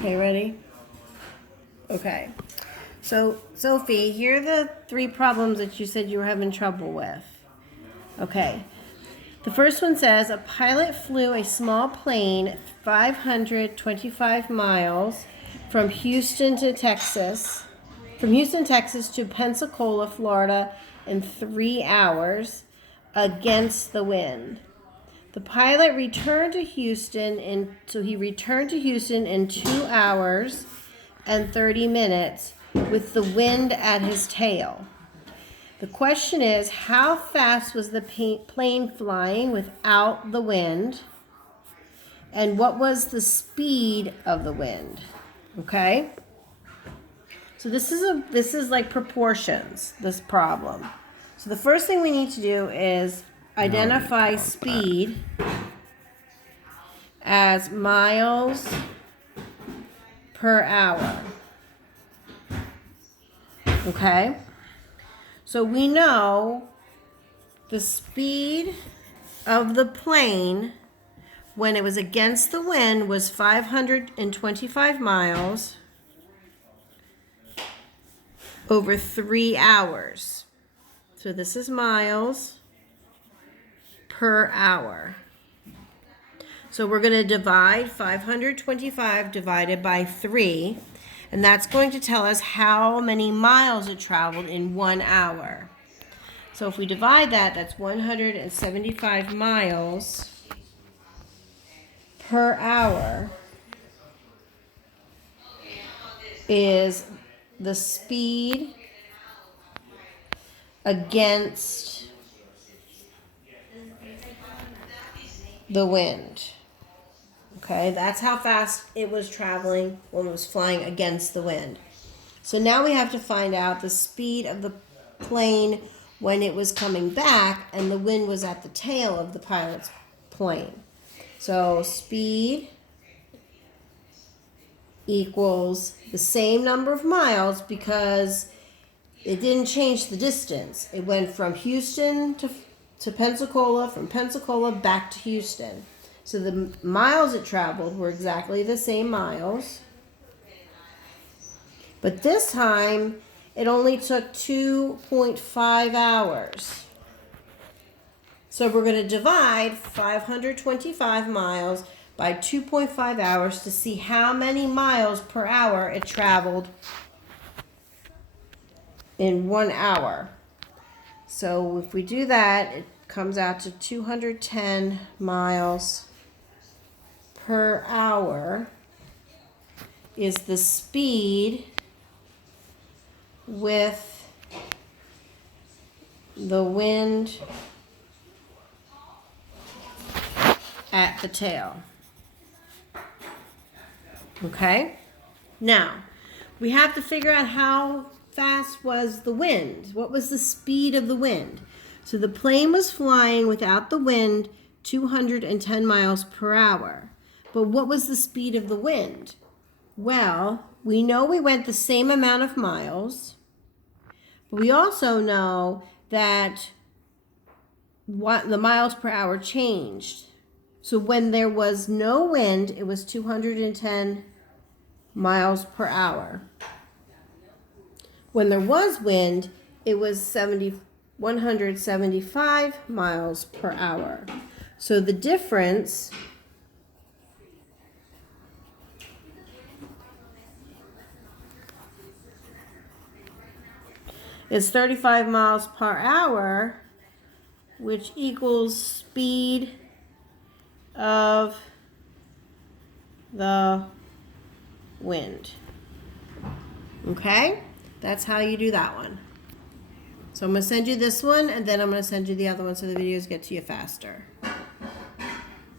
Okay, ready? Okay. So, Sophie, here are the 3 problems that you said you were having trouble with. Okay. The first one says a pilot flew a small plane 525 miles from Houston, Texas to Pensacola, Florida in 3 hours against the wind. The pilot returned to Houston in 2 hours and 30 minutes with the wind at his tail. The question is, how fast was the plane flying without the wind? And what was the speed of the wind? Okay? So this is like proportions, this problem. So the first thing we need to do is identify speed as miles per hour. Okay? So we know the speed of the plane when it was against the wind was 525 miles over 3 hours. So this is miles per hour. So we're going to divide 525 divided by 3, and that's going to tell us how many miles it traveled in 1 hour. So if we divide that, that's 175 miles per hour is the speed against the wind. Okay, that's how fast it was traveling when it was flying against the wind. So now we have to find out the speed of the plane when it was coming back and the wind was at the tail of the pilot's plane. So speed equals the same number of miles because it didn't change the distance. It went from Houston to Pensacola, from Pensacola back to Houston. So the miles it traveled were exactly the same miles. But this time, it only took 2.5 hours. So we're going to divide 525 miles by 2.5 hours to see how many miles per hour it traveled in 1 hour. So if we do that, it comes out to 210 miles per hour is the speed with the wind at the tail. Okay? Now, we have to figure out how fast was the wind. What was the speed of the wind? So the plane was flying without the wind 210 miles per hour. But what was the speed of the wind? Well, we know we went the same amount of miles, but we also know that the miles per hour changed. So when there was no wind, it was 210 miles per hour. When there was wind, it was 175 miles per hour. So the difference is 35 miles per hour, which equals speed of the wind. Okay? That's how you do that one. So I'm going to send you this one, and then I'm going to send you the other one so the videos get to you faster.